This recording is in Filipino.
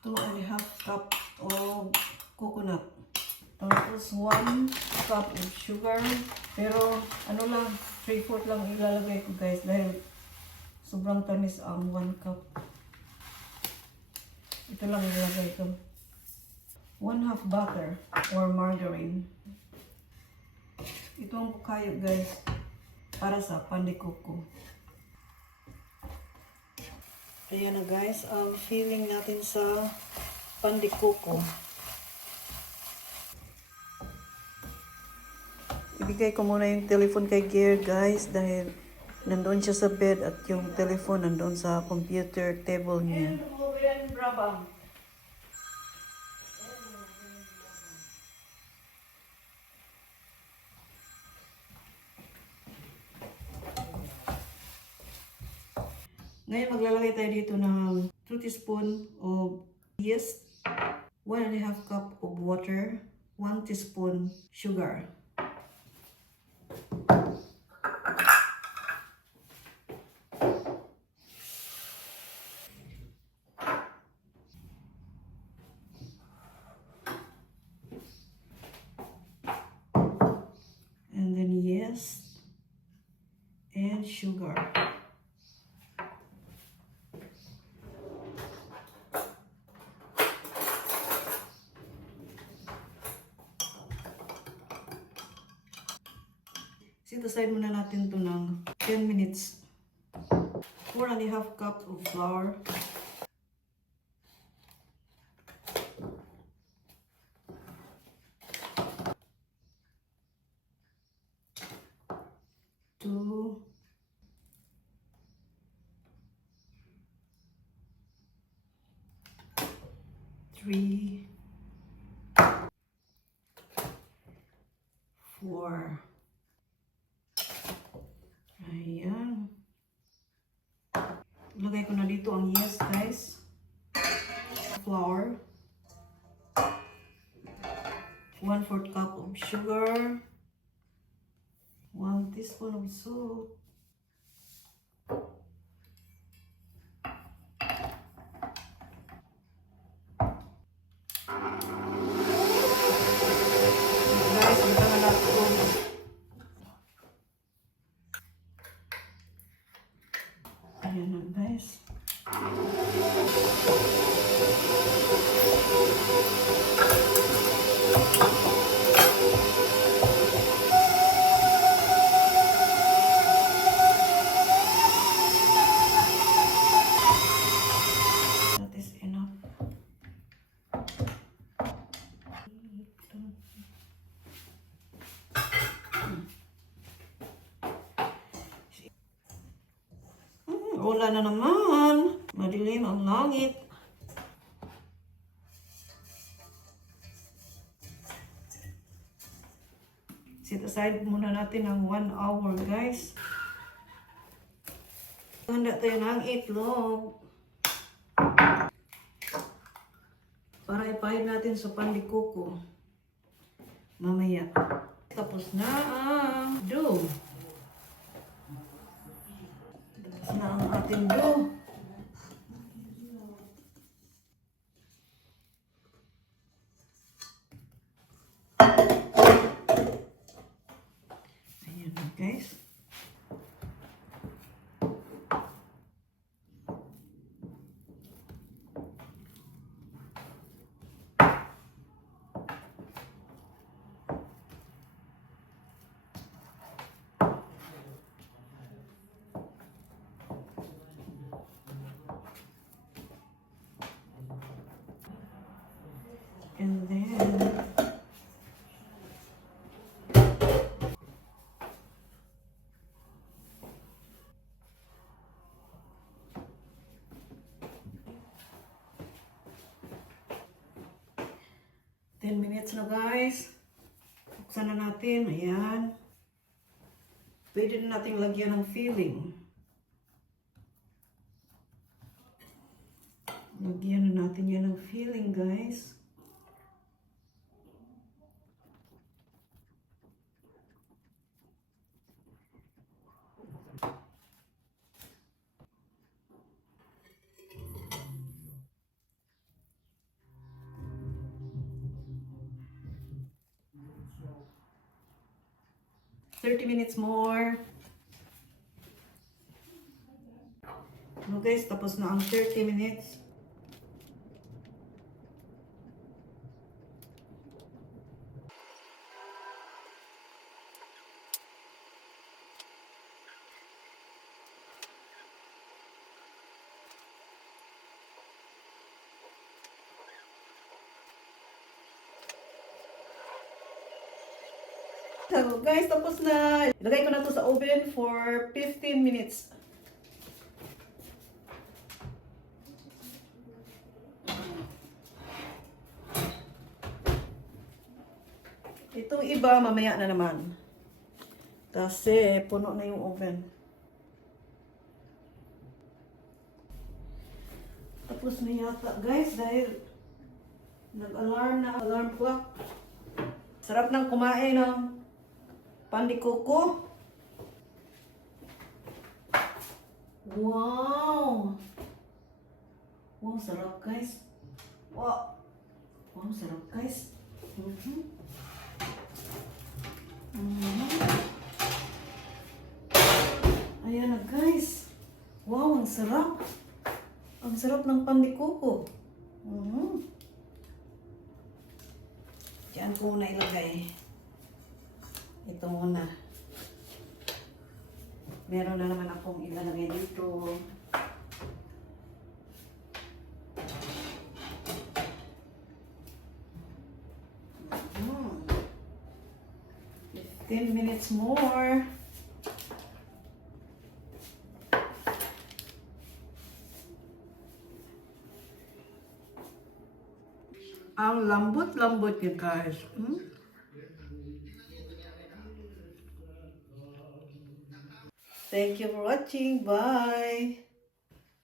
2.5 cup of coconut. Tapos 1 cup of sugar. Pero ano lang, 3/4 lang ilalagay ko guys dahil sobrang tamis ang 1 cup. Ito lang ilalagay ko. 1/2 butter or margarine. Ito ang bukayo guys para sa pandikoko. Ayan na guys, ang filling natin sa pandikoko. Ibigay ko muna yung telephone kay Gear guys dahil nandoon siya sa bed at yung telephone nandoon sa computer table niya. Ngayon maglalagay tayo dito ng 2 teaspoon of yeast, 1.5 cup of water, 1 teaspoon sugar. And then yeast and sugar. Set aside muna natin ito ng 10 minutes. 4.5 cup of flour. Two. 3. 4. Ayan. Lagay ko na dito ang yeast guys. Flour. 1/4 cup of sugar. 1 teaspoon of salt. Guys, magkakalat ko. Ayan na guys. That is enough. Wala na naman. Madilim ang langit. Set aside muna natin ang 1 hour guys. Handa tayo ng itlog. Para ipahid natin sa pandikoko. Mamaya. Tapos na ang dough. Tapos na ang ating dough. Ayan guys. And then minutes na guys. Buksan na natin. Ayan. Pwede na natin lagyan ng filling. Lagyan na natin yan ng filling guys. 30 minutes more. No guys, tapos na ang 30 minutes. So guys, tapos na. Ilagay ko na to sa oven for 15 minutes. Itong iba, mamaya na naman. Kasi puno na yung oven. Tapos na yata guys dahil nag-alarm na, alarm clock. Sarap ng kumain ng pandikoko. Wow! Wow, sarap guys. Wow! Wow, sarap guys. Ayan na guys. Wow, ang sarap. Ang sarap ng pandikoko. Diyan ko muna ilagay. Ito muna. Meron na naman akong ilalagay dito. Mm. 15 minutes more. Ang lambot-lambot niya guys. Thank you for watching. Bye!